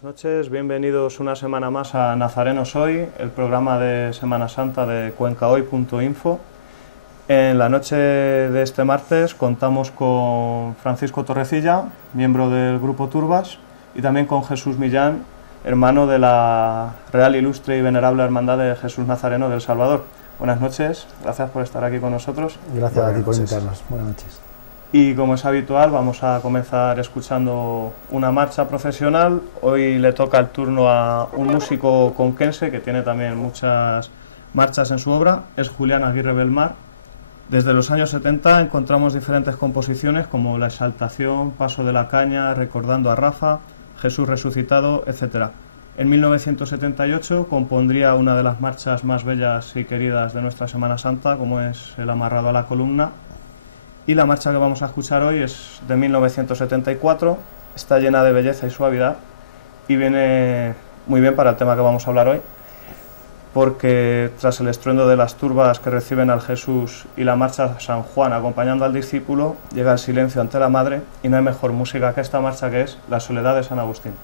Buenas noches, bienvenidos una semana más a Nazarenos Hoy, el programa de Semana Santa de cuencahoy.info. En la noche de este martes contamos con Francisco Torrecilla, miembro del Grupo Turbas, y también con Jesús Millán, hermano de la Real Ilustre y Venerable Hermandad de Jesús Nazareno del Salvador. Buenas noches, gracias por estar aquí con nosotros. Gracias a ti por invitarnos. Buenas noches. Y como es habitual, vamos a comenzar escuchando una marcha profesional. Hoy le toca el turno a un músico conquense que tiene también muchas marchas en su obra, es Julián Aguirre Belmar. Desde los años 70 encontramos diferentes composiciones como La Exaltación, Paso de la Caña, Recordando a Rafa, Jesús Resucitado, etc. En 1978 compondría una de las marchas más bellas y queridas de nuestra Semana Santa, como es El Amarrado a la Columna. Y la marcha que vamos a escuchar hoy es de 1974, está llena de belleza y suavidad y viene muy bien para el tema que vamos a hablar hoy, porque tras el estruendo de las turbas que reciben al Jesús y la marcha San Juan acompañando al discípulo, llega el silencio ante la Madre y no hay mejor música que esta marcha, que es La Soledad de San Agustín.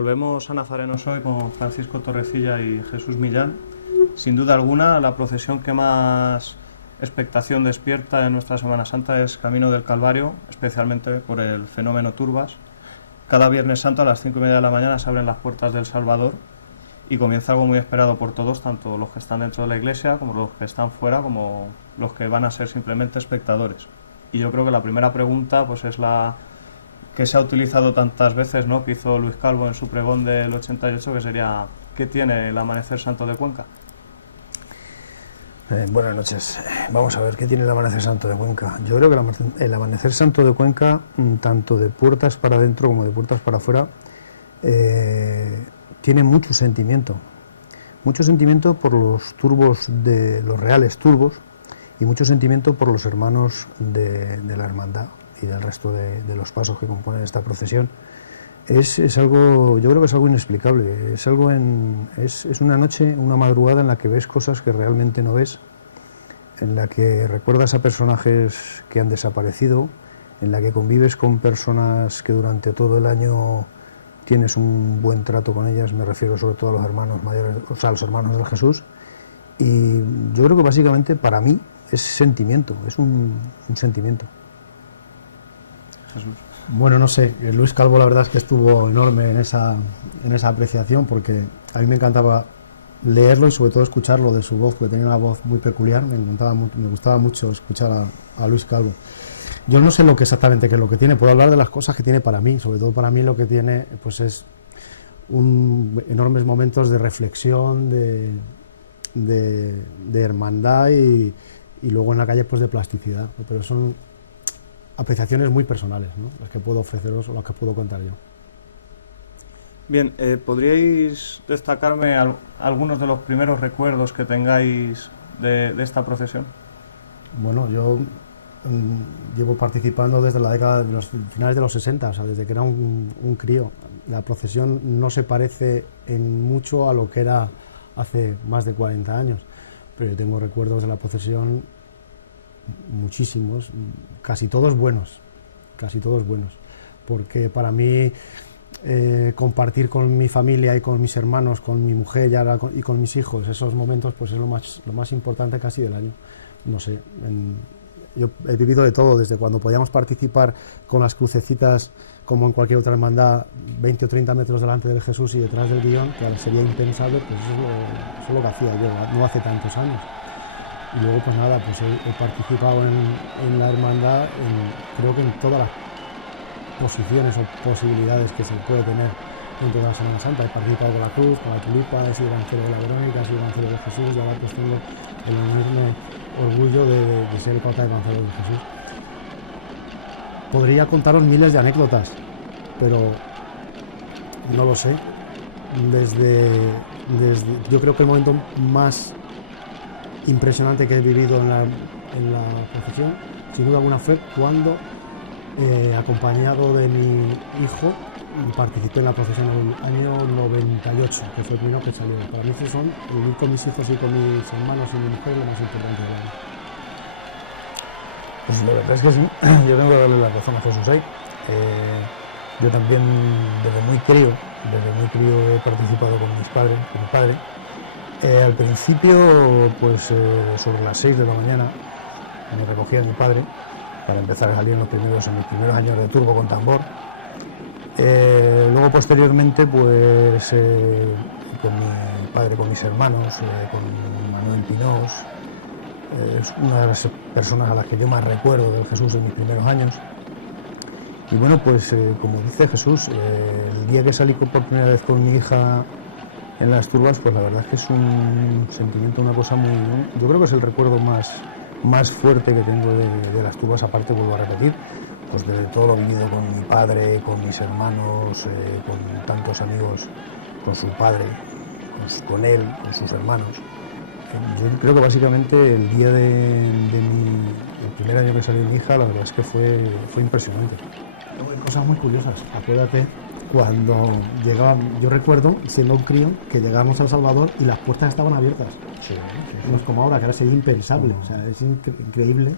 Volvemos a Nazarenos hoy con Francisco Torrecilla y Jesús Millán. Sin duda alguna, la procesión que más expectación despierta en nuestra Semana Santa es Camino del Calvario, especialmente por el fenómeno Turbas. Cada Viernes Santo a las 5:30 de la mañana se abren las puertas del Salvador y comienza algo muy esperado por todos, tanto los que están dentro de la iglesia como los que están fuera, como los que van a ser simplemente espectadores. Y yo creo que la primera pregunta pues es la que se ha utilizado tantas veces, ¿no?, que hizo Luis Calvo en su pregón del 88, que sería: ¿qué tiene el Amanecer Santo de Cuenca? Buenas noches. Vamos a ver, ¿qué tiene el Amanecer Santo de Cuenca? Yo creo que el Amanecer Santo de Cuenca, tanto de puertas para adentro como de puertas para afuera, tiene mucho sentimiento por los turbos, de los reales turbos, y mucho sentimiento por los hermanos de la hermandad y del resto de los pasos que componen esta procesión. Es algo, yo creo que es algo inexplicable, es una noche, una madrugada en la que ves cosas que realmente no ves, en la que recuerdas a personajes que han desaparecido, en la que convives con personas que durante todo el año tienes un buen trato con ellas, me refiero sobre todo a los hermanos mayores, o sea, a los hermanos del Jesús, y yo creo que básicamente para mí es sentimiento, es un sentimiento. Jesús. Bueno, no sé, Luis Calvo la verdad es que estuvo enorme en esa apreciación, porque a mí me encantaba leerlo y sobre todo escucharlo de su voz, porque tenía una voz muy peculiar, me gustaba mucho escuchar a Luis Calvo. Yo no sé exactamente qué es lo que tiene, puedo hablar de las cosas que tiene para mí, sobre todo para mí lo que tiene pues es enormes momentos de reflexión, de hermandad y luego en la calle pues de plasticidad, pero son apreciaciones muy personales, ¿no?, las que puedo ofreceros o las que puedo contar yo. Bien, ¿podríais destacarme algunos de los primeros recuerdos que tengáis de esta procesión? Bueno, yo llevo participando desde la década de los finales de los 60, o sea, desde que era un crío. La procesión no se parece en mucho a lo que era hace más de 40 años, pero yo tengo recuerdos de la procesión muchísimos, casi todos buenos, porque para mí compartir con mi familia y con mis hermanos, con mi mujer y con mis hijos esos momentos pues es lo más importante casi del año. No sé, yo he vivido de todo, desde cuando podíamos participar con las crucecitas como en cualquier otra hermandad 20 o 30 metros delante del Jesús y detrás del guión, que sería impensable, pues eso es lo que hacía yo no hace tantos años. Y luego pues nada, pues he participado en la hermandad, creo que en todas las posiciones o posibilidades que se puede tener dentro de la Semana Santa. He participado con la cruz, con la tulipa, he sido evangelio de la Verónica, he sido evangelio de Jesús, y ahora pues tengo el enorme orgullo de ser el papá evangelio de Jesús. Podría contaros miles de anécdotas, pero no lo sé. Yo creo que el momento más impresionante que he vivido en la procesión, sin duda alguna, fue cuando, acompañado de mi hijo, participé en la procesión en el año 98, que fue el primero que salió. Para mí son vivir con mis hijos y con mis hermanos y mi mujer lo más importante del año. Pues la verdad es que sí, yo tengo que darle la razón a Jesús ahí. Yo también desde muy crío he participado con mi padre. Al principio, pues sobre las 6 de la mañana me recogía mi padre para empezar a salir en mis primeros años de turbo con tambor. Luego posteriormente, pues con mi padre, con mis hermanos, con Manuel Pinós, es una de las personas a las que yo más recuerdo del Jesús de mis primeros años. Y bueno, pues como dice Jesús, el día que salí por primera vez con mi hija en las turbas, pues la verdad es que es un sentimiento, una cosa muy... Yo creo que es el recuerdo más fuerte que tengo de las turbas, aparte, vuelvo a repetir, pues de todo lo vivido con mi padre, con mis hermanos, con tantos amigos, con su padre, con él, con sus hermanos. Yo creo que básicamente el día el primer año que salió mi hija, la verdad es que fue impresionante. Cosas muy curiosas, acuérdate cuando yo recuerdo siendo un crío que llegábamos a El Salvador y las puertas estaban abiertas. Sí. No es como ahora, que ahora sería impensable. O sea, es increíble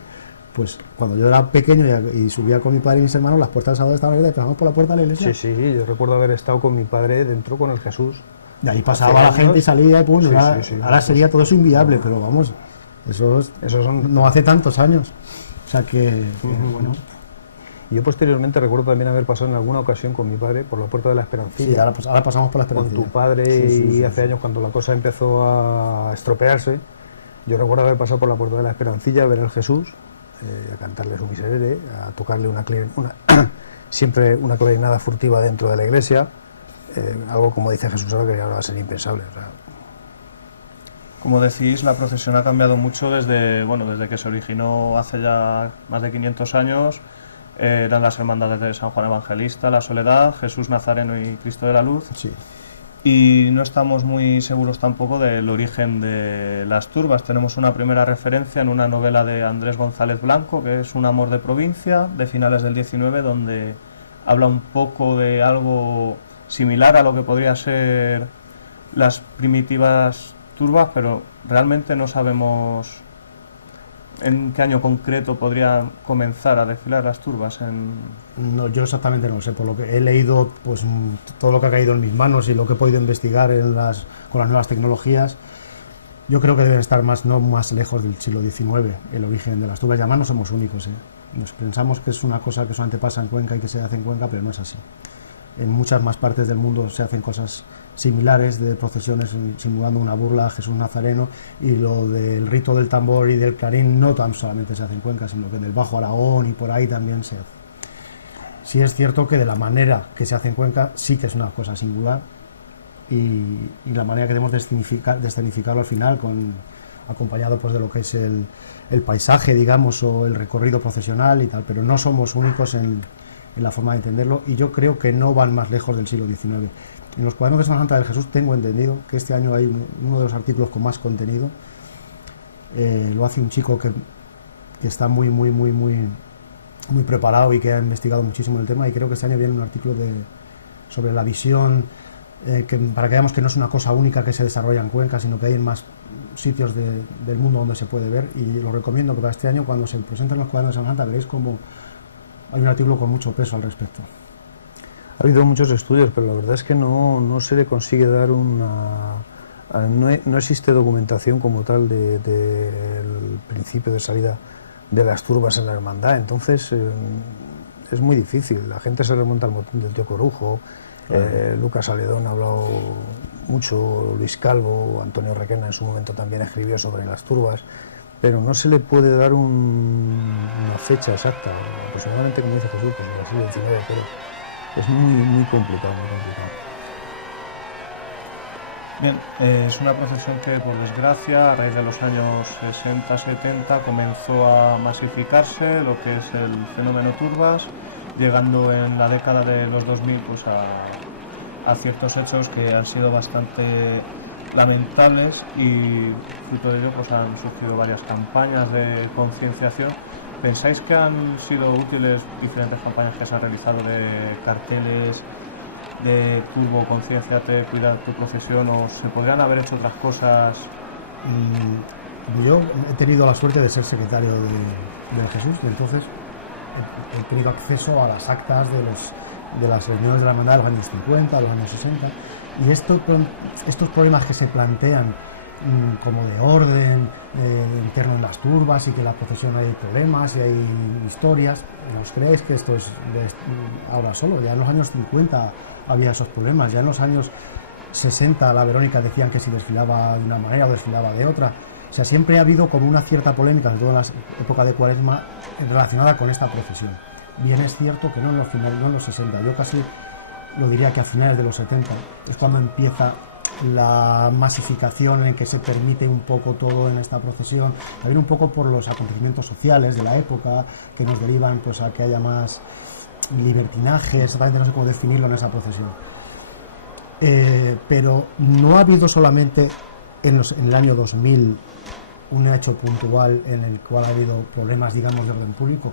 Pues cuando yo era pequeño y subía con mi padre y mis hermanos, las puertas del Salvador estaban abiertas y pasamos por la puerta de la iglesia. Sí, sí, yo recuerdo haber estado con mi padre dentro con el Jesús. Y ahí pasaba la gente y salía y pues, ahora sería todo eso inviable, pero vamos, eso no hace tantos años. O sea que, bueno. Y yo posteriormente recuerdo también haber pasado en alguna ocasión con mi padre por la Puerta de la Esperancilla. Sí, ahora pasamos por la Esperancilla. Con tu padre y hace años cuando la cosa empezó a estropearse, yo recuerdo haber pasado por la Puerta de la Esperancilla, a ver al Jesús, a cantarle su miserere, a tocarle siempre una clarinada furtiva dentro de la iglesia, algo como dice Jesús ahora que ahora va a ser impensable. O sea. Como decís, la procesión ha cambiado mucho desde que se originó hace ya más de 500 años. Eran las hermandades de San Juan Evangelista, la Soledad, Jesús Nazareno y Cristo de la Luz. Sí. Y no estamos muy seguros tampoco del origen de las turbas. Tenemos una primera referencia en una novela de Andrés González Blanco, que es Un amor de provincia, de finales del 19, donde habla un poco de algo similar a lo que podría ser las primitivas turbas, pero realmente no sabemos en qué año concreto podrían comenzar a desfilar las turbas. No, yo exactamente no sé, por lo que he leído, pues todo lo que ha caído en mis manos y lo que he podido investigar con las nuevas tecnologías, yo creo que deben estar no más lejos del siglo XIX, el origen de las turbas. Ya además no somos únicos, Nos pensamos que es una cosa que solamente pasa en Cuenca y que se hace en Cuenca, pero no es así. En muchas más partes del mundo se hacen cosas similares de procesiones simulando una burla a Jesús Nazareno, y lo del rito del tambor y del clarín no tan solamente se hace en Cuenca, sino que en el Bajo Aragón y por ahí también se hace. Sí es cierto que de la manera que se hace en Cuenca sí que es una cosa singular, y la manera que debemos de escenificarlo al final, acompañado pues de lo que es el paisaje, digamos, o el recorrido procesional y tal, pero no somos únicos en la forma de entenderlo, y yo creo que no van más lejos del siglo XIX. En los cuadernos de Semana Santa del Jesús tengo entendido que este año hay uno de los artículos con más contenido. Lo hace un chico que está muy preparado y que ha investigado muchísimo el tema, y creo que este año viene un artículo sobre la visión, para que veamos que no es una cosa única que se desarrolla en Cuenca, sino que hay en más sitios del mundo donde se puede ver, y lo recomiendo que para este año, cuando se presenten los cuadernos de Semana Santa, veréis como hay un artículo con mucho peso al respecto. Ha habido muchos estudios, pero la verdad es que no se le consigue dar no existe documentación como tal del principio de salida de las turbas en la hermandad, entonces es muy difícil. La gente se remonta al motín del tío Corujo, Lucas Aledón ha hablado mucho, Luis Calvo, Antonio Requena en su momento también escribió sobre las turbas, pero no se le puede dar una fecha exacta, aproximadamente, como dice Jesús, pues en el siglo XIX, pero es muy complicado, muy complicado. Bien, es una procesión que, por desgracia, a raíz de los años 60-70 comenzó a masificarse lo que es el fenómeno turbas, llegando en la década de los 2000 pues a ciertos hechos que han sido bastante lamentables, y fruto de ello pues han surgido varias campañas de concienciación. ¿Pensáis que han sido útiles diferentes campañas que se han realizado de carteles, de cubo, concienciate, cuida tu procesión, o se podrían haber hecho otras cosas? Yo he tenido la suerte de ser secretario de Jesús, y entonces he tenido acceso a las actas de las reuniones de la hermandad de los años 50, de los años 60, y estos problemas que se plantean como de orden interno en las turbas, y que en la procesión hay problemas y hay historias, no os creáis que esto es ahora solo. Ya en los años 50 había esos problemas, ya en los años 60 la Verónica decían que si desfilaba de una manera o desfilaba de otra. O sea, siempre ha habido como una cierta polémica, sobre todo en la época de Cuaresma, relacionada con esta procesión. Bien es cierto que no en los 60, yo casi lo diría que a finales de los 70 es cuando empieza la masificación, en que se permite un poco todo en esta procesión, también un poco por los acontecimientos sociales de la época que nos derivan pues a que haya más libertinaje, exactamente no sé cómo definirlo en esa procesión. Pero no ha habido solamente en el año 2000 un hecho puntual en el cual ha habido problemas, digamos, de orden público.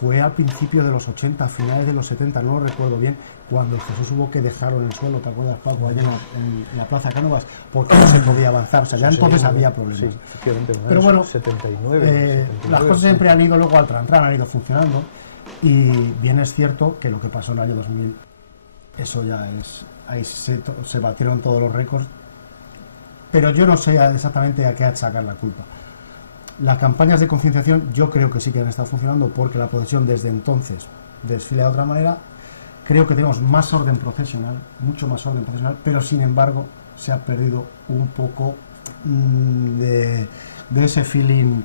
fue al principio de los 80, finales de los 70, no lo recuerdo bien, cuando Jesús hubo que dejarlo en el suelo, ¿te acuerdas, Paco? Allá en la Plaza Cánovas, porque no se podía avanzar, o sea, ya entonces había problemas. Sí, efectivamente. Pero bueno, 79, las cosas siempre han ido luego al tran, han ido funcionando, y bien es cierto que lo que pasó en el año 2000, eso ya es, ahí se batieron todos los récords, pero yo no sé exactamente a qué achacar la culpa. Las campañas de concienciación yo creo que sí que han estado funcionando, porque la procesión desde entonces desfila de otra manera. Creo que tenemos más orden procesional, mucho más orden procesional, pero sin embargo se ha perdido un poco de ese feeling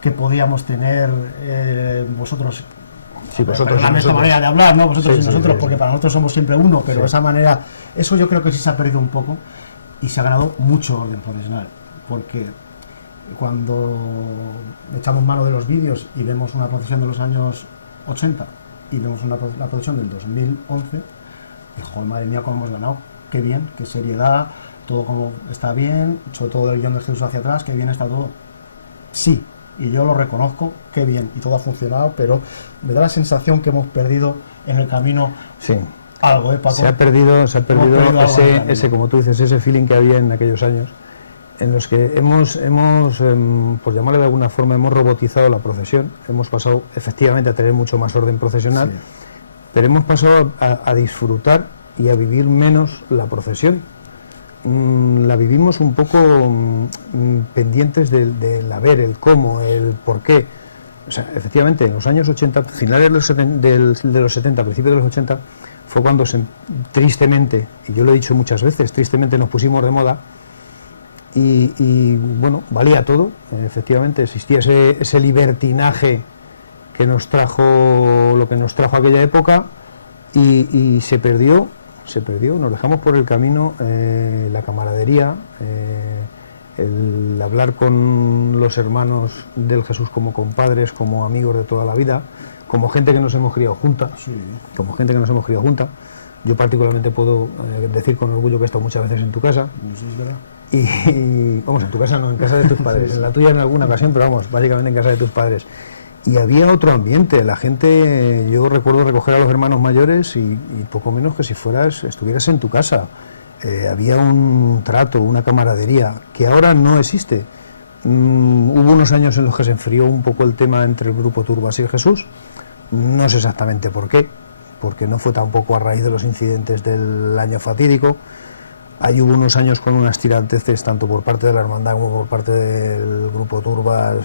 que podíamos tener vosotros. Sí, vosotros y esta nosotros. Manera de hablar, ¿no? Vosotros y nosotros, porque para nosotros somos siempre uno, pero Sí. esa manera, eso yo creo que sí se ha perdido un poco y se ha ganado mucho orden procesional, porque cuando echamos mano de los vídeos y vemos una procesión de los años 80 y vemos la procesión del 2011, y joder, madre mía, cómo hemos ganado, qué bien, qué seriedad, todo como está bien, sobre todo el guión de Jesús hacia atrás, qué bien está todo. Sí, y yo lo reconozco, qué bien, y todo ha funcionado, pero me da la sensación que hemos perdido en el camino Sí. algo, Paco. Se ha perdido perdido algo en el ese, camino. como tú dices, ese feeling que había en aquellos años, en los que hemos por llamarle de alguna forma, hemos robotizado la procesión, hemos pasado efectivamente a tener mucho más orden procesional, Sí. pero hemos pasado a disfrutar y a vivir menos la procesión. La vivimos un poco pendientes del haber, el cómo, el por qué. O sea, efectivamente, en los años 80, finales de los 70, principios de los 80, fue cuando tristemente, y yo lo he dicho muchas veces, tristemente nos pusimos de moda. Y bueno, valía todo, efectivamente existía ese libertinaje que nos trajo lo que nos trajo aquella época, y se perdió, nos dejamos por el camino la camaradería, el hablar con los hermanos del Jesús como compadres, como amigos de toda la vida, como gente que nos hemos criado junta, Sí. Yo particularmente puedo decir con orgullo que he estado muchas veces en tu casa. No sé si es verdad. Y vamos, en tu casa no, en casa de tus padres, en la tuya en alguna ocasión, pero vamos, básicamente en casa de tus padres. Y había otro ambiente, la gente, yo recuerdo recoger a los hermanos mayores y poco menos que si estuvieras en tu casa. Había un trato, una camaradería, que ahora no existe. Hubo unos años en los que se enfrió un poco el tema entre el grupo Turbas y el Jesús, no sé exactamente por qué, porque no fue tampoco a raíz de los incidentes del año fatídico. Ahí hubo unos años con unas tiranteces tanto por parte de la hermandad como por parte del grupo Turbas,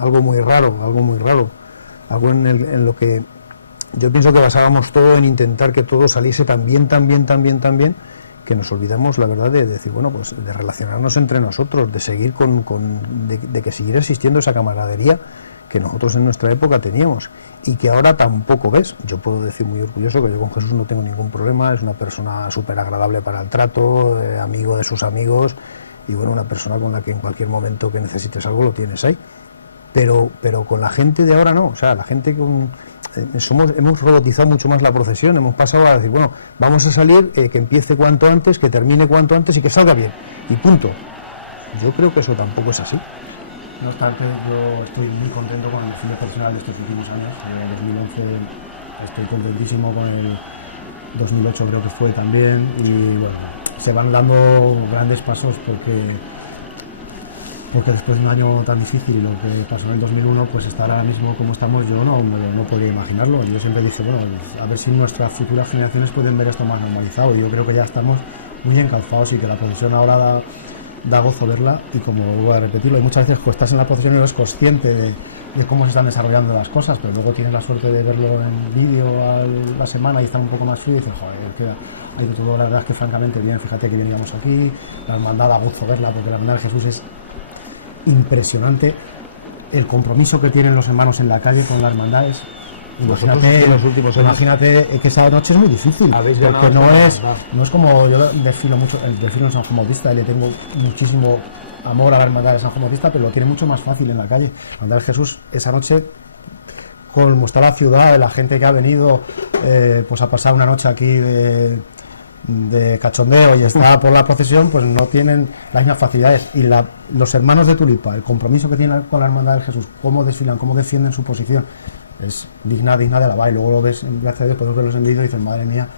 algo muy raro, algo en lo que yo pienso que basábamos todo en intentar que todo saliese tan bien, que nos olvidamos, la verdad, de decir, bueno, pues de relacionarnos entre nosotros, de seguir de que siguiera existiendo esa camaradería que nosotros en nuestra época teníamos y que ahora tampoco ves. Yo puedo decir muy orgulloso que yo con Jesús no tengo ningún problema, es una persona súper agradable para el trato, amigo de sus amigos, y bueno, una persona con la que en cualquier momento que necesites algo lo tienes ahí. Pero con la gente de ahora no, o sea, la gente hemos robotizado mucho más la procesión, hemos pasado a decir, bueno, vamos a salir, que empiece cuanto antes, que termine cuanto antes y que salga bien, y punto. Yo creo que eso tampoco es así. No obstante, yo estoy muy contento con el cine personal de estos últimos años. En el 2011 estoy contentísimo, con el 2008 creo que fue también, y bueno, se van dando grandes pasos porque después de un año tan difícil, lo que pasó en el 2001, pues estar ahora mismo como estamos, yo no podía imaginarlo. Yo siempre dije, bueno, a ver si nuestras futuras generaciones pueden ver esto más normalizado, y yo creo que ya estamos muy encalzados y que la procesión ahora da gozo verla, y como voy a repetirlo, muchas veces pues estás en la procesión y no eres consciente de cómo se están desarrollando las cosas, pero luego tienes la suerte de verlo en vídeo a la semana y estar un poco más frío y dices, joder, hay de todo. La verdad es que francamente bien, fíjate que veníamos aquí, la hermandad da gozo verla, porque la hermandad de Jesús es impresionante, el compromiso que tienen los hermanos en la calle con la hermandad es... Imagínate que esa noche es muy difícil, porque no es como yo desfilo en San Juan Bautista y le tengo muchísimo amor a la hermandad de San Juan Bautista, pero lo tiene mucho más fácil en la calle. La hermandad de Jesús esa noche, como está la ciudad, la gente que ha venido pues a pasar una noche aquí de cachondeo y está por la procesión, pues no tienen las mismas facilidades. Y los hermanos de Tulipa, el compromiso que tienen con la Hermandad del Jesús, cómo desfilan, cómo defienden su posición, es digna de alabar. Y luego lo ves, gracias a Dios, podemos verlos en vídeo y dices, madre mía,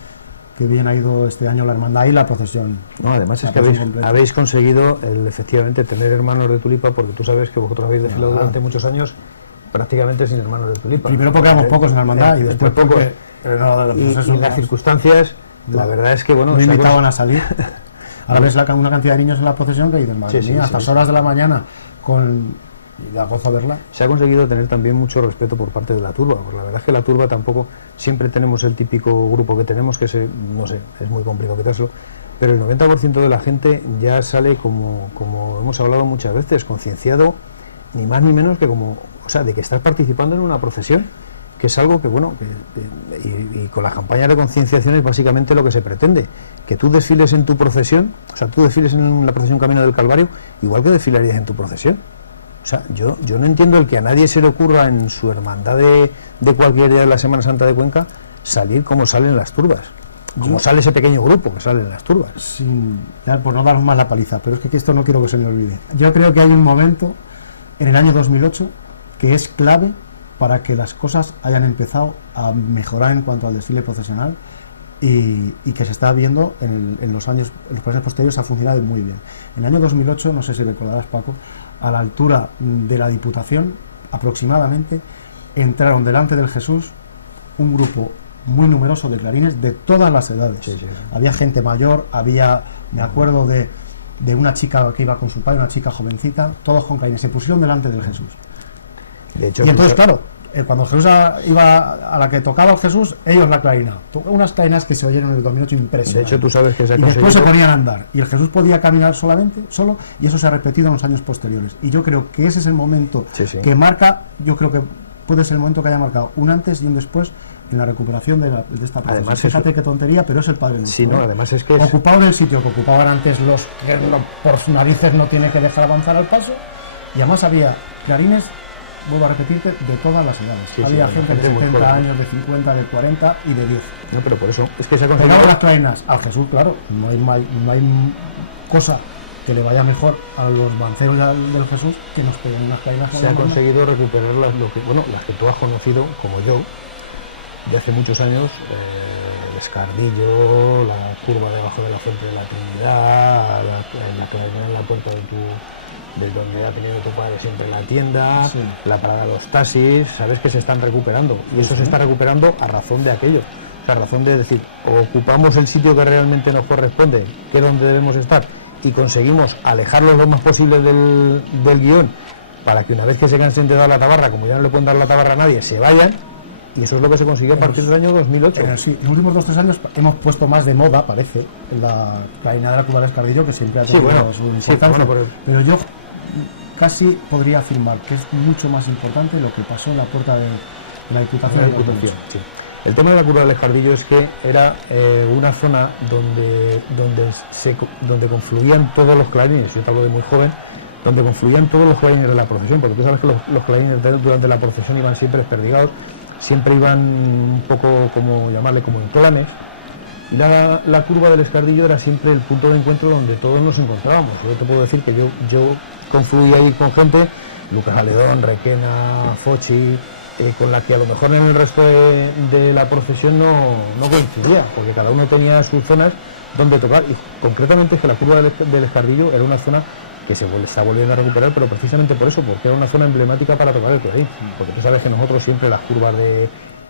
qué bien ha ido este año la hermandad y la procesión. No, además es que habéis conseguido efectivamente tener hermanos de Tulipa, porque tú sabes que vosotros habéis desfilado durante muchos años prácticamente sin hermanos de Tulipa. Primero porque éramos pocos en la hermandad y después porque... y las circunstancias, la verdad es que bueno... No invitaban a salir. Ahora ves una cantidad de niños en la procesión que dices, madre mía, a estas horas de la mañana y da gozo verla. Se ha conseguido tener también mucho respeto por parte de la turba, porque la verdad es que la turba tampoco siempre tenemos el típico grupo que tenemos, que no sé, es muy complicado quitárselo, pero el 90% de la gente ya sale como hemos hablado muchas veces, concienciado, ni más ni menos que de que estás participando en una procesión, que es algo que bueno, y con las campañas de concienciación es básicamente lo que se pretende, que tú desfiles en tu procesión, tú desfiles en la procesión Camino del Calvario, igual que desfilarías en tu procesión. O sea, yo no entiendo el que a nadie se le ocurra en su hermandad de cualquier día de la Semana Santa de Cuenca salir como salen las turbas, como sale ese pequeño grupo que sale en las turbas. Ya por no daros más la paliza, pero es que esto no quiero que se me olvide. Yo creo que hay un momento en el año 2008 que es clave para que las cosas hayan empezado a mejorar en cuanto al desfile procesional y que se está viendo en los años posteriores ha funcionado muy bien. En el año 2008, no sé si recordarás, Paco, a la altura de la Diputación aproximadamente entraron delante del Jesús un grupo muy numeroso de clarines de todas las edades. Había gente mayor, me acuerdo de una chica que iba con su padre, una chica jovencita, todos con clarines, se pusieron delante del Jesús. De hecho, y entonces, claro, cuando Jesús iba a la que tocaba Jesús, ellos la clarina. Unas clarinas que se oyeron en el 2008 impresionantes. De hecho, tú sabes que se ha conseguido. Y después se ponían a andar. Y el Jesús podía caminar solo, y eso se ha repetido en los años posteriores. Y yo creo que ese es el momento que marca, yo creo que puede ser el momento que haya marcado un antes y un después en la recuperación de esta procesión. Además, fíjate qué tontería, pero es el Padre Nuestro. Sí, no, además es que ocupaban el sitio que ocupaban antes los que por sus narices no tiene que dejar avanzar al paso, y además había clarines, vuelvo a repetirte, de todas las edades. Había gente de 70 años, de 50, de 40 y de 10. No, pero por eso es que se ha conseguido las clarinas al Jesús, claro, no hay cosa que le vaya mejor a los banceros del Jesús que nos peguen unas clarinas. Se ha conseguido recuperar las que tú has conocido, como yo, de hace muchos años, el escardillo, la curva debajo de la fuente de la Trinidad, la clarina en la puerta de donde ha tenido tu padre siempre la tienda, la parada de los taxis, sabes que se están recuperando, y eso se está recuperando a razón de aquello, a razón de decir, ocupamos el sitio que realmente nos corresponde, que es donde debemos estar, y conseguimos alejarlos lo más posible del guión, para que una vez que se cansen de dar la tabarra, como ya no le pueden dar la tabarra a nadie, se vayan. Y eso es lo que se consiguió a partir del año 2008. Sí, en los últimos 2 o 3 años hemos puesto más de moda, parece, la clarina de la curva del escardillo, que siempre ha tenido su importancia. Pero yo casi podría afirmar que es mucho más importante lo que pasó en la puerta de la Diputación. El tema de la curva del escardillo es que era una zona donde confluían todos los clarines, yo te hablo de muy joven, donde confluían todos los clarines de la procesión, porque tú sabes que los clarines durante la procesión iban siempre desperdigados, siempre iban un poco, como llamarle, como en clanes, y la curva del escardillo era siempre el punto de encuentro donde todos nos encontrábamos. Yo te puedo decir que yo confluí ahí con gente, Lucas Aledón, Requena, Fochi, con la que a lo mejor en el resto de la procesión no coincidía, porque cada uno tenía sus zonas donde tocar, y concretamente es que la curva del escardillo era una zona que se está volviendo a recuperar, pero precisamente por eso, porque era una zona emblemática para tocar el clarín, porque tú sabes que nosotros siempre las curvas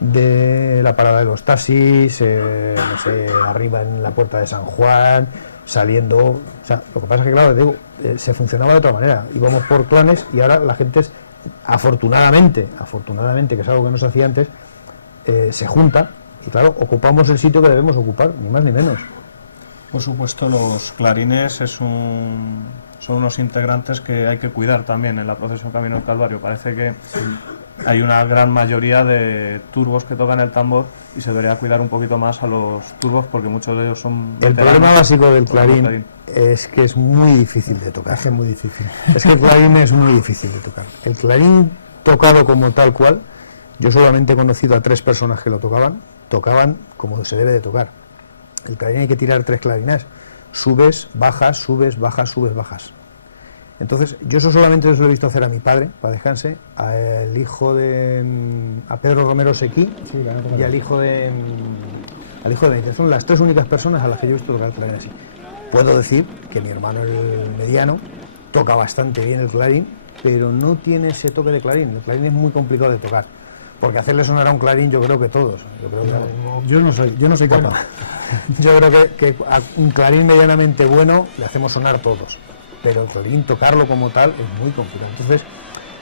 de la parada de los taxis, no sé, arriba en la puerta de San Juan, saliendo, o sea, lo que pasa es que claro, digo, se funcionaba de otra manera, íbamos por clanes y ahora la gente afortunadamente, que es algo que no se hacía antes, se junta y claro, ocupamos el sitio que debemos ocupar, ni más ni menos. Por supuesto, los clarines son unos integrantes que hay que cuidar también en la procesión Camino del Calvario. Parece que hay una gran mayoría de turbos que tocan el tambor y se debería cuidar un poquito más a los turbos porque muchos de ellos son... El problema básico del clarín es que es muy difícil de tocar. Es muy difícil. Es que el clarín es muy difícil de tocar. El clarín tocado como tal cual, yo solamente he conocido a 3 personas que lo tocaban como se debe de tocar. El clarín hay que tirar 3 clarines. Subes, bajas, subes, bajas, subes, bajas. Entonces, yo eso solamente se lo he visto hacer a mi padre, para descanse, al hijo de... a Pedro Romero Sequí, Sí, y al hijo de... al hijo de Benítez. Son las 3 únicas personas a las que yo he visto tocar el clarín así. Puedo decir que mi hermano, el mediano, toca bastante bien el clarín, pero no tiene ese toque de clarín. El clarín es muy complicado de tocar, porque hacerle sonar a un clarín yo creo que todos. Yo creo que Yo no soy bueno, capaz. yo creo que a un clarín medianamente bueno le hacemos sonar todos, pero el clarín tocarlo como tal es muy complicado. Entonces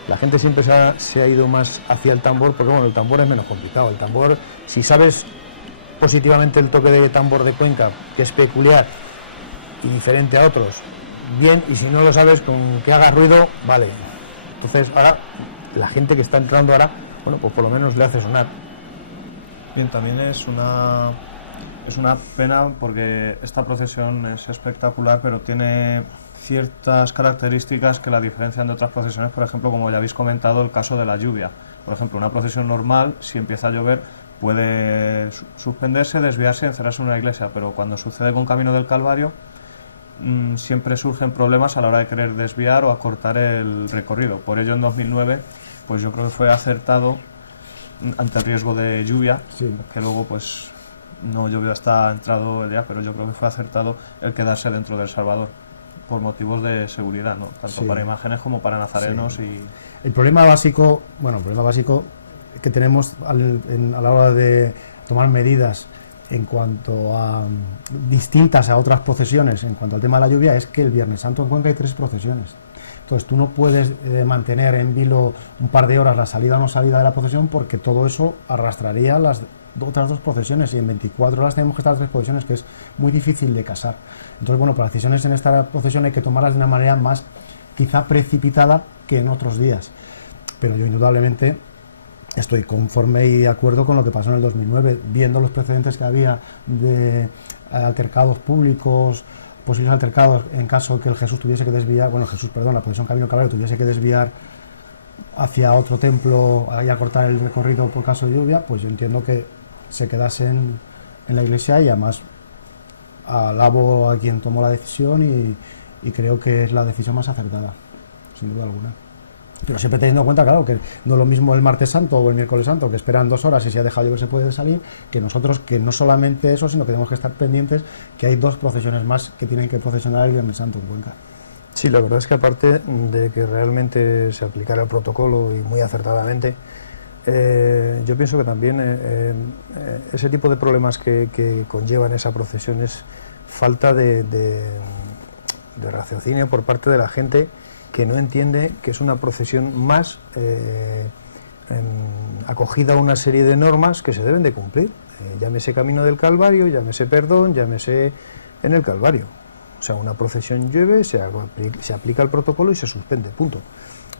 la gente siempre se ha ido más hacia el tambor, porque bueno, el tambor es menos complicado. El tambor, si sabes positivamente el toque de tambor de Cuenca, que es peculiar y diferente a otros, bien, y si no lo sabes, con que haga ruido, vale. Entonces ahora la gente que está entrando ahora, bueno, pues por lo menos le hace sonar. Bien, también es una pena porque esta procesión es espectacular, pero tiene ciertas características que la diferencian de otras procesiones, por ejemplo, como ya habéis comentado, el caso de la lluvia. Por ejemplo, una procesión normal, si empieza a llover, puede suspenderse, desviarse y encerrarse en una iglesia, pero cuando sucede con Camino del Calvario, siempre surgen problemas a la hora de querer desviar o acortar el recorrido. Por ello, en 2009, pues yo creo que fue acertado, ante el riesgo de lluvia, Sí. que luego pues no llovió hasta entrado el día, pero yo creo que fue acertado el quedarse dentro del Salvador por motivos de seguridad, ¿no? Tanto Sí. para imágenes como para nazarenos. Sí. El problema básico que tenemos a la hora de tomar medidas en cuanto a distintas a otras procesiones, en cuanto al tema de la lluvia, es que el Viernes Santo en Cuenca hay 3 procesiones. Entonces tú no puedes mantener en vilo un par de horas la salida o no salida de la procesión, porque todo eso arrastraría las otras 2 procesiones, y en 24 horas tenemos que estar 3 procesiones, que es muy difícil de casar. Entonces, bueno, para las decisiones en esta procesión hay que tomarlas de una manera más quizá precipitada que en otros días. Pero yo indudablemente estoy conforme y de acuerdo con lo que pasó en el 2009, viendo los precedentes que había de altercados públicos, posibles altercados en caso de que el Jesús tuviese que desviar, la procesión Camino del Calvario tuviese que desviar hacia otro templo y acortar el recorrido por caso de lluvia, pues yo entiendo que se quedasen en la iglesia, y además alabo a quien tomó la decisión y creo que es la decisión más acertada, sin duda alguna. Pero siempre teniendo en cuenta, claro, que no es lo mismo el martes santo o el miércoles santo, que esperan 2 horas y si ha dejado llover se puede salir, que nosotros, que no solamente eso, sino que tenemos que estar pendientes que hay 2 procesiones más que tienen que procesionar el Viernes Santo en Cuenca. Sí, la verdad es que aparte de que realmente se aplicara el protocolo y muy acertadamente, yo pienso que también ese tipo de problemas que conllevan esa procesión es falta de raciocinio por parte de la gente, que no entiende que es una procesión más acogida a una serie de normas que se deben de cumplir. Llámese Camino del Calvario, llámese perdón, llámese en el Calvario. O sea, una procesión llueve, se aplica el protocolo y se suspende, punto.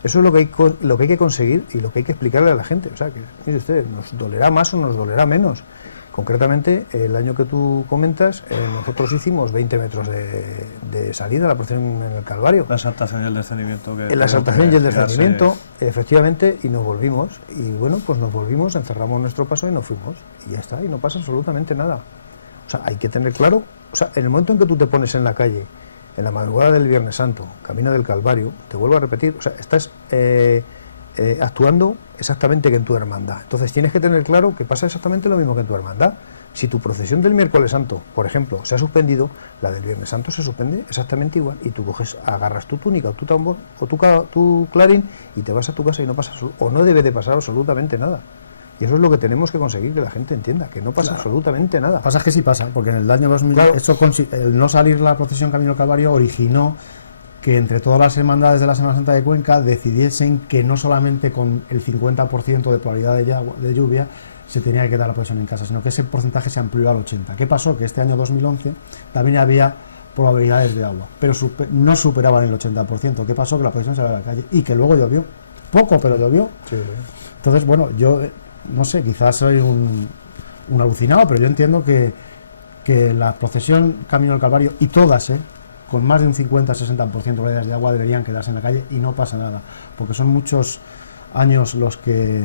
Eso es lo que hay que conseguir y lo que hay que explicarle a la gente. O sea, que mire usted, nos dolerá más o nos dolerá menos. Concretamente, el año que tú comentas, nosotros hicimos 20 metros de salida a la procesión en el Calvario. La exaltación y el descendimiento. En la exaltación y el descendimiento, efectivamente, y nos volvimos. Y bueno, pues nos volvimos, encerramos nuestro paso y nos fuimos. Y ya está, y no pasa absolutamente nada. O sea, hay que tener claro, o sea, en el momento en que tú te pones en la calle, en la madrugada del Viernes Santo, Camino del Calvario, te vuelvo a repetir, o sea, estás actuando exactamente que en tu hermandad. Entonces tienes que tener claro que pasa exactamente lo mismo que en tu hermandad. Si tu procesión del miércoles santo, por ejemplo, se ha suspendido, la del Viernes Santo se suspende exactamente igual, y tú agarras tu túnica o tu tambor o tu clarín y te vas a tu casa y no pasa, o no debe de pasar absolutamente nada. Y eso es lo que tenemos que conseguir, que la gente entienda, que no pasa absolutamente nada. Pasa que sí pasa, porque en el año 2000 el no salir la procesión Camino del Calvario originó que entre todas las hermandades de la Semana Santa de Cuenca decidiesen que no solamente con el 50% de probabilidad de lluvia se tenía que quedar la procesión en casa, sino que ese porcentaje se amplió al 80%. ¿Qué pasó? Que este año 2011 también había probabilidades de agua, pero no superaban el 80%. ¿Qué pasó? Que la procesión se va a la calle y que luego llovió. Poco, pero llovió. Sí. Entonces, bueno, yo no sé, quizás soy un alucinado, pero yo entiendo que la procesión Camino del Calvario, y todas, con más de un 50-60% de probabilidades de agua, deberían quedarse en la calle y no pasa nada, porque son muchos años los que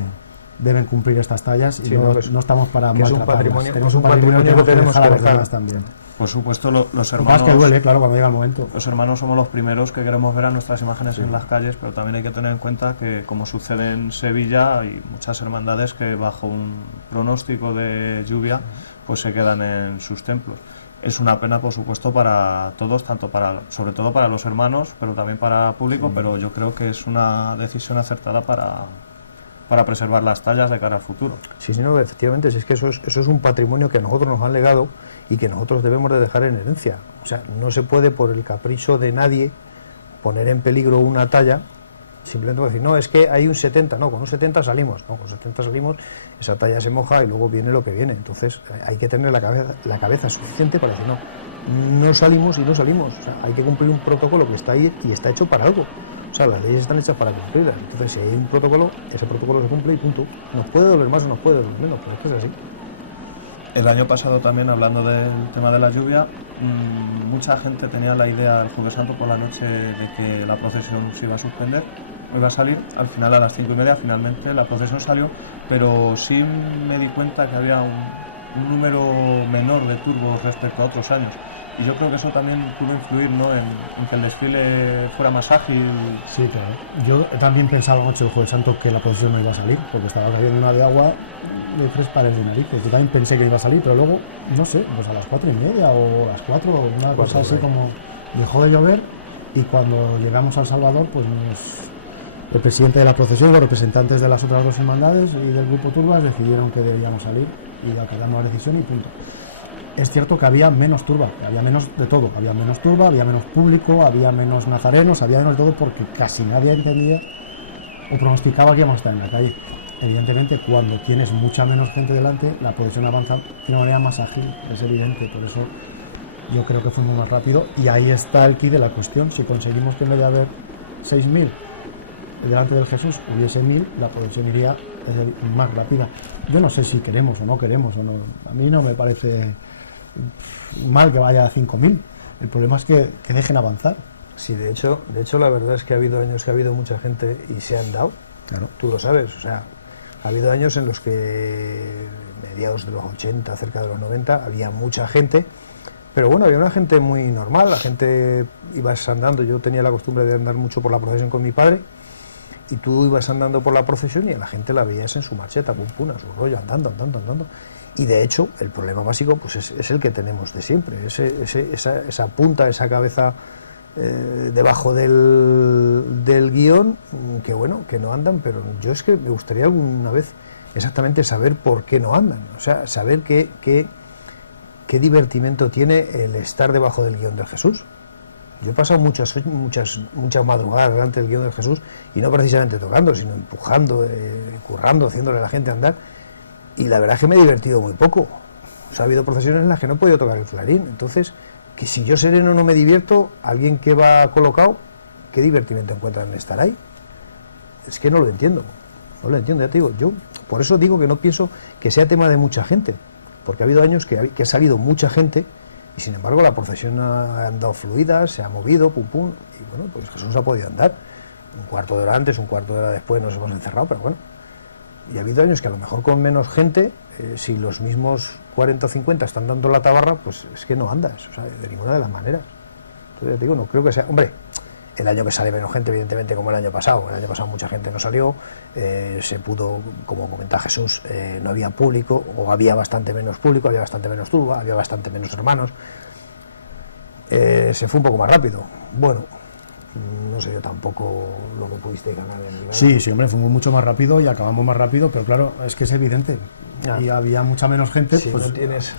deben cumplir estas tallas y Sí, no estamos para que es un maltratarlas. patrimonio, Tenemos es un patrimonio que tenemos dejar a que las dejar. demás también. Por supuesto, los Lo que pasa hermanos... es que duele, claro, cuando llega el momento. Los hermanos somos los primeros que queremos ver a nuestras imágenes en las calles, pero también hay que tener en cuenta que, como sucede en Sevilla, hay muchas hermandades que bajo un pronóstico de lluvia pues se quedan en sus templos. Es una pena, por supuesto, para todos, sobre todo para los hermanos, pero también para el público, pero yo creo que es una decisión acertada para preservar las tallas de cara al futuro. Sí, sí, no, efectivamente, si es que eso es un patrimonio que a nosotros nos han legado y que nosotros debemos de dejar en herencia. O sea, no se puede, por el capricho de nadie, poner en peligro una talla, simplemente decir, no, es que hay un 70, no, con un 70 salimos, no, con 70 salimos, esa talla se moja y luego viene lo que viene. Entonces hay que tener la cabeza suficiente para decir, no salimos y no salimos. O sea, hay que cumplir un protocolo que está ahí y está hecho para algo. O sea, las leyes están hechas para cumplirlas. Entonces, si hay un protocolo, ese protocolo se cumple y punto. Nos puede doler más o nos puede doler menos, pero es que es así. El año pasado también, hablando del tema de la lluvia, mucha gente tenía la idea el Jueves Santo por la noche de que la procesión se iba a suspender, no iba a salir. Al final, a las 5:30, finalmente la procesión salió, pero sí me di cuenta que había un número menor de turbos respecto a otros años. Y yo creo que eso también pudo influir, ¿no?, en que el desfile fuera más ágil. Sí, claro. Yo también pensaba anoche el Jueves Santo que la procesión no iba a salir, porque estaba cayendo una de agua de 3 pares de narices. Yo también pensé que iba a salir, pero luego, no sé, pues a las 4:30 o a las 4, una cosa así como dejó de llover, y cuando llegamos a El Salvador, pues el presidente de la procesión, los representantes de las otras 2 hermandades y del grupo Turbas decidieron que debíamos salir y acatamos la decisión y punto. Es cierto que había menos turba, que había menos de todo, había menos turba, había menos público, había menos nazarenos, había menos de todo, porque casi nadie entendía o pronosticaba que íbamos a estar en la calle. Evidentemente, cuando tienes mucha menos gente delante, la procesión avanza de una manera más ágil, es evidente, por eso yo creo que fuimos más rápido, y ahí está el quid de la cuestión. Si conseguimos que en vez de haber 6.000 delante del Jesús hubiese 1.000, la procesión iría más rápida. Yo no sé si queremos o no queremos, a mí no me parece mal que vaya a 5.000. El problema es que dejen avanzar. Sí, de hecho la verdad es que ha habido años que ha habido mucha gente y se han dado. Claro. Tú lo sabes, o sea, ha habido años en los que mediados de los 80, cerca de los 90, había mucha gente, pero bueno, había una gente muy normal, la gente ibas andando, yo tenía la costumbre de andar mucho por la procesión con mi padre, y tú ibas andando por la procesión y a la gente la veías en su marcheta, pum pum, a su rollo, andando. Y de hecho, el problema básico pues es el que tenemos de siempre, esa punta, esa cabeza debajo del guión, que bueno, que no andan, pero yo es que me gustaría alguna vez exactamente saber por qué no andan, o sea, saber qué divertimento tiene el estar debajo del guión del Jesús. Yo he pasado muchas madrugadas delante del guión del Jesús, y no precisamente tocando, sino empujando, currando, haciéndole a la gente andar. Y la verdad es que me he divertido muy poco. O sea, ha habido procesiones en las que no he podido tocar el clarín. Entonces, que si yo sereno no me divierto, alguien que va colocado, ¿qué divertimento encuentra en estar ahí? Es que no lo entiendo. No lo entiendo, ya te digo. Yo por eso digo que no pienso que sea tema de mucha gente. Porque ha habido años que ha salido mucha gente y sin embargo la procesión ha andado fluida, se ha movido, pum pum. Y bueno, pues Jesús ha podido andar. Un cuarto de hora antes, un cuarto de hora después nos hemos encerrado, pero bueno. Y ha habido años que a lo mejor con menos gente, si los mismos 40 o 50 están dando la tabarra, pues es que no andas, o sea, de ninguna de las maneras. Entonces, ya te digo, no creo que sea... Hombre, el año que sale menos gente, evidentemente, como el año pasado mucha gente no salió, se pudo, como comenta Jesús, no había público, o había bastante menos público, había bastante menos turba, había bastante menos hermanos, se fue un poco más rápido. Bueno, no sé yo tampoco lo que pudiste ganar en el nivel. Sí, hombre, fuimos mucho más rápido y acabamos más rápido, pero claro, es que es evidente. Y había mucha menos gente, si pues no tienes...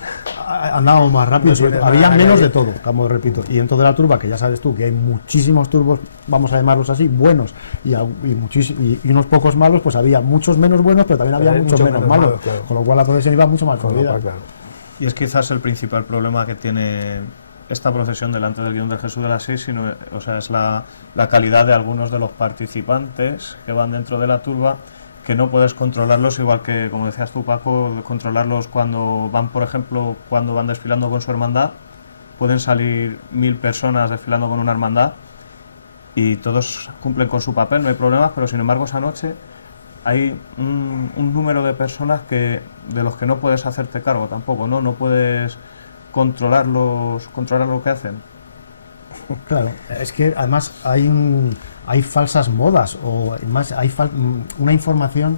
andábamos más rápido, no tienes había nada, menos de todo, como repito. Y dentro de la turba, que ya sabes tú que hay muchísimos turbos, vamos a llamarlos así, buenos, y unos pocos malos, pues había muchos menos buenos, pero también había muchos menos malos, claro. Con lo cual la procesión iba mucho más fluida. Claro. Y es quizás el principal problema que tiene esta procesión delante del guión del Jesús de las 6, sino, o sea, es la calidad de algunos de los participantes que van dentro de la turba, que no puedes controlarlos, igual que, como decías tú, Paco, controlarlos cuando van, por ejemplo, cuando van desfilando con su hermandad. Pueden salir 1.000 personas desfilando con una hermandad y todos cumplen con su papel, no hay problemas, pero sin embargo esa noche hay un número de personas de los que no puedes hacerte cargo tampoco, ¿no? No puedes controlar lo que hacen. Claro, es que además hay falsas modas, o más hay una información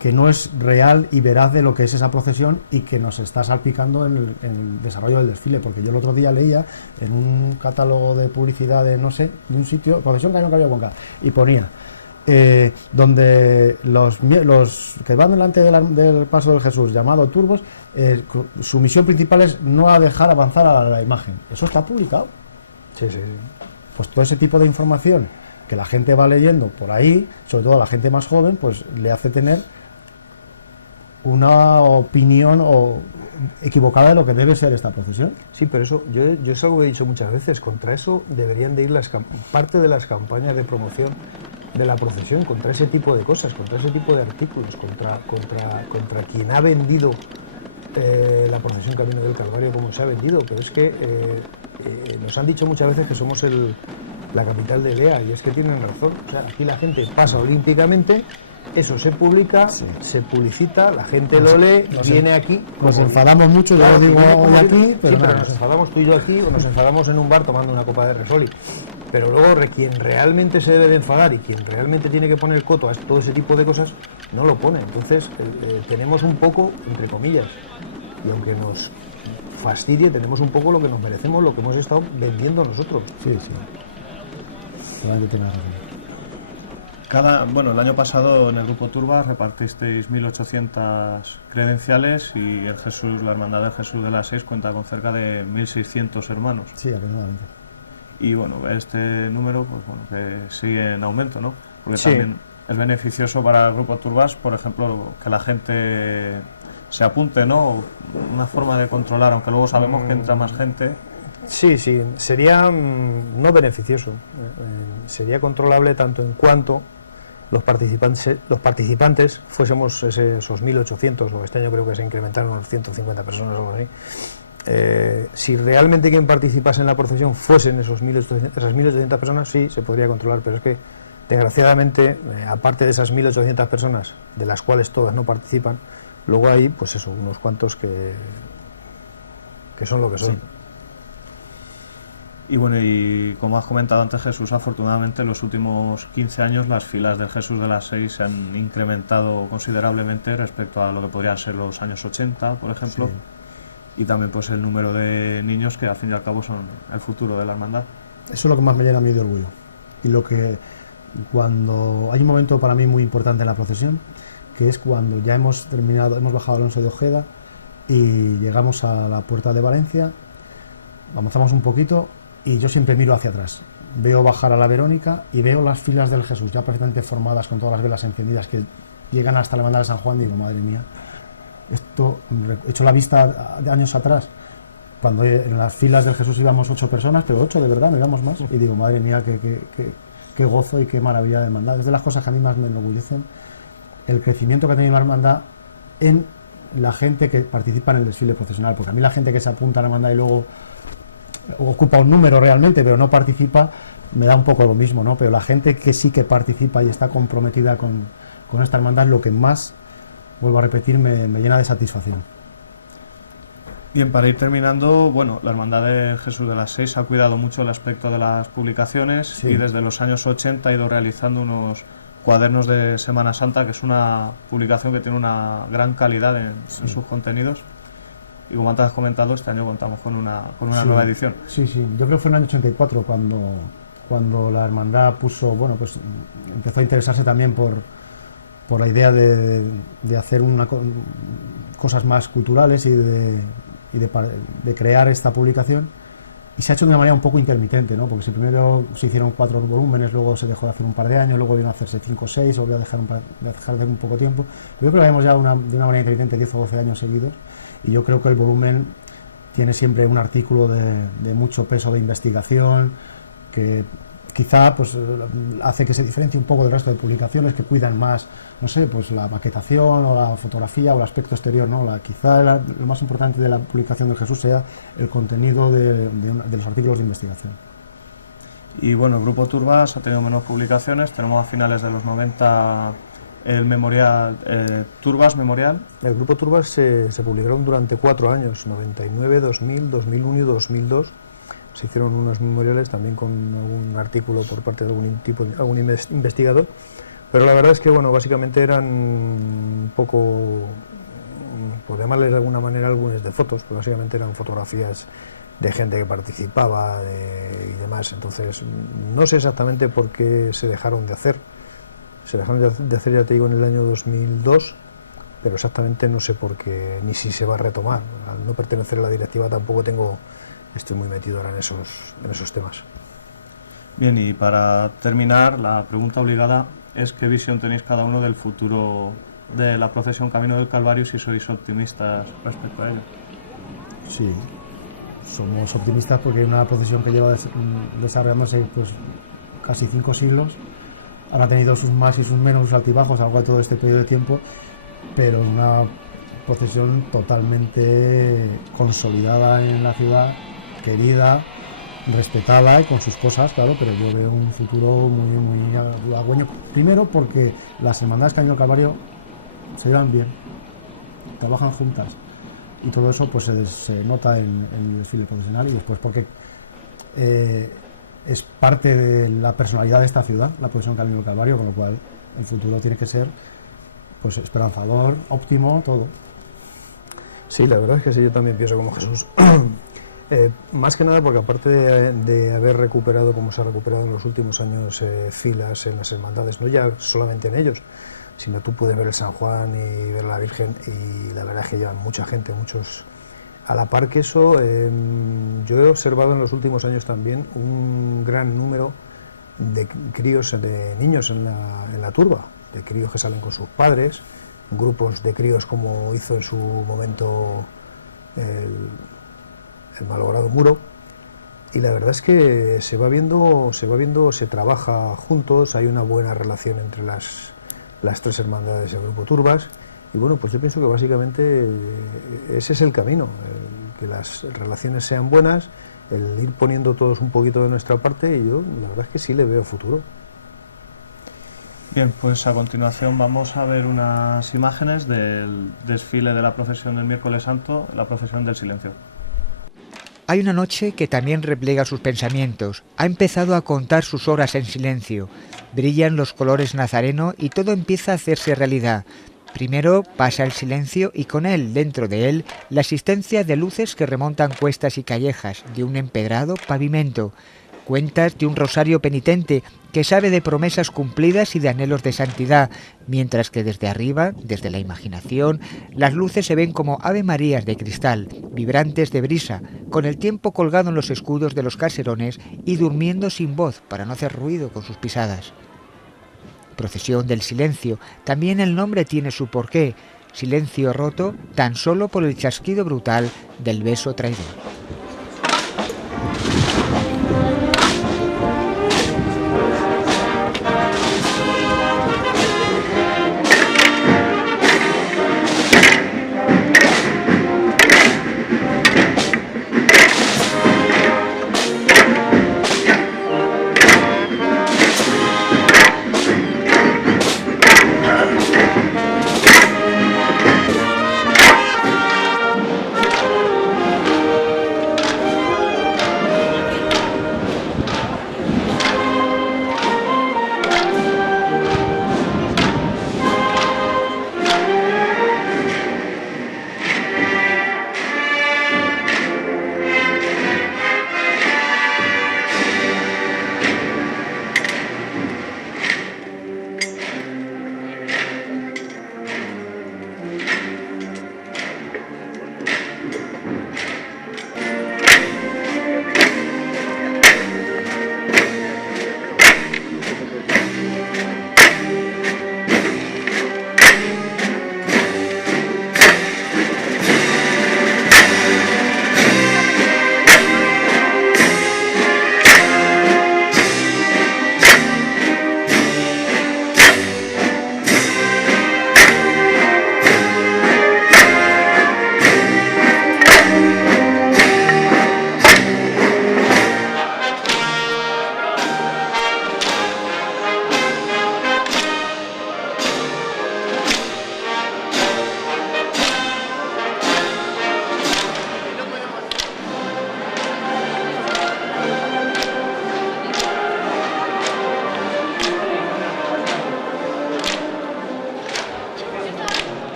que no es real y veraz de lo que es esa procesión y que nos está salpicando en el desarrollo del desfile, porque yo el otro día leía en un catálogo de publicidad de no sé, de un sitio, procesión Cañón Cabello Cuenca, y ponía donde los que van delante del paso del Jesús, llamado turbos, su misión principal es no dejar avanzar a la imagen. Eso está publicado. Sí, sí. Pues todo ese tipo de información que la gente va leyendo por ahí, sobre todo la gente más joven, pues le hace tener una opinión equivocada de lo que debe ser esta procesión. Sí, pero eso, yo es algo que he dicho muchas veces, contra eso deberían de ir parte de las campañas de promoción de la procesión, contra ese tipo de cosas, contra ese tipo de artículos, contra quien ha vendido la procesión Camino del Calvario como se ha vendido, pero es que nos han dicho muchas veces que somos la capital de Lea, y es que tienen razón. O sea, aquí la gente pasa olímpicamente, eso se publica, sí, se publicita, la gente lo lee, viene aquí. Nos enfadamos mucho, yo lo digo hoy aquí, pero, sí, pero nos enfadamos tú y yo aquí, o nos enfadamos en un bar tomando una copa de Resoli. Pero luego quien realmente se debe de enfadar y quien realmente tiene que poner coto a todo ese tipo de cosas, no lo pone. Entonces tenemos un poco, entre comillas, y aunque nos fastidie, tenemos un poco lo que nos merecemos, lo que hemos estado vendiendo nosotros. Sí, sí. Bueno, el año pasado en el Grupo Turbas repartisteis 1.800 credenciales y la Hermandad del Jesús de las Seis cuenta con cerca de 1.600 hermanos. Sí, aproximadamente. Y bueno, este número pues bueno, que sigue en aumento, ¿no? Porque sí, también es beneficioso para el Grupo Turbas, por ejemplo, que la gente se apunte, ¿no? Una forma de controlar, aunque luego sabemos que entra más gente. Sí, sí, sería no beneficioso, sería controlable tanto en cuanto los participantes fuésemos esos 1.800, o este año creo que se incrementaron unos 150 personas o algo así. Si realmente quien participase en la procesión fuesen esas 1.800 personas, sí, se podría controlar, pero es que desgraciadamente, aparte de esas 1.800 personas, de las cuales todas no participan, luego hay, pues eso, unos cuantos que son lo que son. Sí. Y bueno, y como has comentado antes, Jesús, afortunadamente en los últimos 15 años las filas del Jesús de las Seis se han incrementado considerablemente respecto a lo que podrían ser los años 80, por ejemplo, sí, y también pues el número de niños que al fin y al cabo son el futuro de la hermandad. Eso es lo que más me llena a mí de orgullo. Y lo que cuando hay un momento para mí muy importante en la procesión, que es cuando ya hemos bajado Alonso de Ojeda y llegamos a la puerta de Valencia, avanzamos un poquito y yo siempre miro hacia atrás. Veo bajar a la Verónica y veo las filas del Jesús ya perfectamente formadas con todas las velas encendidas que llegan hasta la hermandad de San Juan, y digo, madre mía, esto, he hecho la vista de años atrás, cuando en las filas del Jesús íbamos 8 personas, pero 8 de verdad, no íbamos más, y digo, madre mía, qué gozo y qué maravilla de hermandad. Es de las cosas que a mí más me enorgullecen, el crecimiento que ha tenido la hermandad en la gente que participa en el desfile procesional, porque a mí la gente que se apunta a la hermandad y luego ocupa un número realmente, pero no participa, me da un poco lo mismo, ¿no? Pero la gente que sí que participa y está comprometida con esta hermandad es lo que más, vuelvo a repetir, me llena de satisfacción. Bien, para ir terminando, bueno, la Hermandad de Jesús de las Seis ha cuidado mucho el aspecto de las publicaciones, sí, y desde los años 80 ha ido realizando unos cuadernos de Semana Santa, que es una publicación que tiene una gran calidad en sus contenidos. Y como antes has comentado, este año contamos con una sí, nueva edición. Sí, sí, yo creo que fue en el año 84 cuando la hermandad pues empezó a interesarse también por la idea de hacer cosas más culturales y de crear esta publicación, y se ha hecho de una manera un poco intermitente, ¿no? Porque si primero se hicieron 4 volúmenes, luego se dejó de hacer un par de años, luego vino a hacerse 5 o 6, volvió a dejar de un poco tiempo. Yo creo que lo haremos ya de una manera intermitente 10 o 12 años seguidos. Y yo creo que el volumen tiene siempre un artículo de mucho peso de investigación, que quizá pues hace que se diferencie un poco del resto de publicaciones que cuidan más, no sé, pues la maquetación o la fotografía o el aspecto exterior, ¿no? Quizá lo más importante de la publicación de Jesús sea el contenido de los artículos de investigación. Y bueno, el Grupo Turbas ha tenido menos publicaciones. Tenemos a finales de los 90 el memorial, Turbas Memorial. El Grupo Turbas se publicaron durante 4 años, 99, 2000, 2001 y 2002. Se hicieron unos memoriales también con algún artículo por parte de algún investigador. Pero la verdad es que, bueno, básicamente eran un poco, por llamarles de alguna manera, álbumes de fotos, pero básicamente eran fotografías de gente que participaba y demás. Entonces, no sé exactamente por qué se dejaron de hacer. Se dejaron de hacer, ya te digo, en el año 2002, pero exactamente no sé por qué, ni si se va a retomar. Al no pertenecer a la directiva tampoco estoy muy metido ahora en esos temas. Bien, y para terminar, la pregunta obligada es ¿qué visión tenéis cada uno del futuro de la procesión Camino del Calvario, si sois optimistas respecto a ello? Sí, somos optimistas porque es una procesión que lleva desarrollándose pues casi 5 siglos. Ha tenido sus más y sus menos, sus altibajos a lo largo de todo este periodo de tiempo, pero una procesión totalmente consolidada en la ciudad, querida, respetada y con sus cosas, claro, pero yo veo un futuro muy halagüeño. Primero porque las hermandades Camino del Calvario se llevan bien, trabajan juntas y todo eso pues se nota en el desfile profesional, y después porque es parte de la personalidad de esta ciudad, la procesión Camino del Calvario, con lo cual el futuro tiene que ser pues esperanzador, óptimo, todo. Sí, la verdad es que sí, yo también pienso como Jesús. Más que nada porque aparte de haber recuperado, como se ha recuperado en los últimos años, filas en las hermandades, no ya solamente en ellos, sino tú puedes ver el San Juan y ver la Virgen, y la verdad es que llevan mucha gente, muchos. A la par que eso, yo he observado en los últimos años también un gran número de críos, de niños en la turba, de críos que salen con sus padres, grupos de críos como hizo en su momento el malogrado Muro, y la verdad es que se va viendo, se trabaja juntos, hay una buena relación entre las 3 hermandades del Grupo Turbas, y bueno, pues yo pienso que básicamente ese es el camino, que las relaciones sean buenas, el ir poniendo todos un poquito de nuestra parte, y yo la verdad es que sí le veo futuro. Bien, pues a continuación vamos a ver unas imágenes del desfile de la procesión del Miércoles Santo, la procesión del Silencio. Hay una noche que también repliega sus pensamientos. Ha empezado a contar sus horas en silencio. Brillan los colores nazareno y todo empieza a hacerse realidad. Primero pasa el silencio y con él, dentro de él, la existencia de luces que remontan cuestas y callejas, de un empedrado pavimento. Cuentas de un rosario penitente que sabe de promesas cumplidas y de anhelos de santidad, mientras que desde arriba, desde la imaginación, las luces se ven como ave marías de cristal, vibrantes de brisa, con el tiempo colgado en los escudos de los caserones y durmiendo sin voz para no hacer ruido con sus pisadas. Procesión del Silencio, también el nombre tiene su porqué, silencio roto tan solo por el chasquido brutal del beso traidor.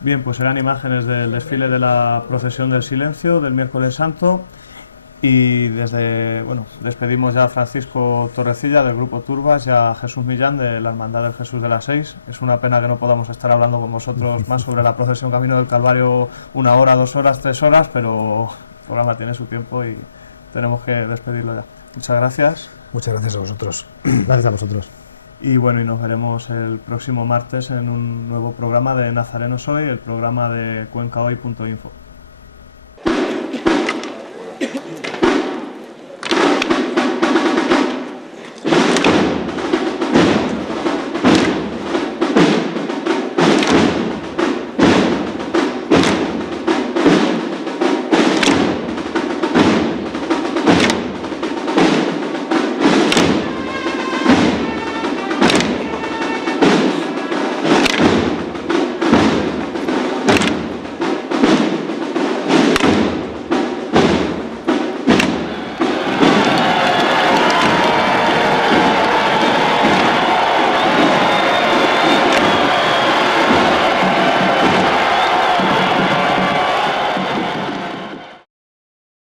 Bien, pues eran imágenes del desfile de la procesión del silencio del miércoles santo, y despedimos ya a Francisco Torrecilla del grupo Turbas y a Jesús Millán de la Hermandad del Jesús de las 6. Es una pena que no podamos estar hablando con vosotros más sobre la procesión Camino del Calvario 1 hora, 2 horas, 3 horas, pero el programa tiene su tiempo y tenemos que despedirlo ya. Muchas gracias. Muchas gracias a vosotros. Gracias a vosotros. Y bueno, y nos veremos el próximo martes en un nuevo programa de Nazareno Soy, el programa de cuencahoy.info.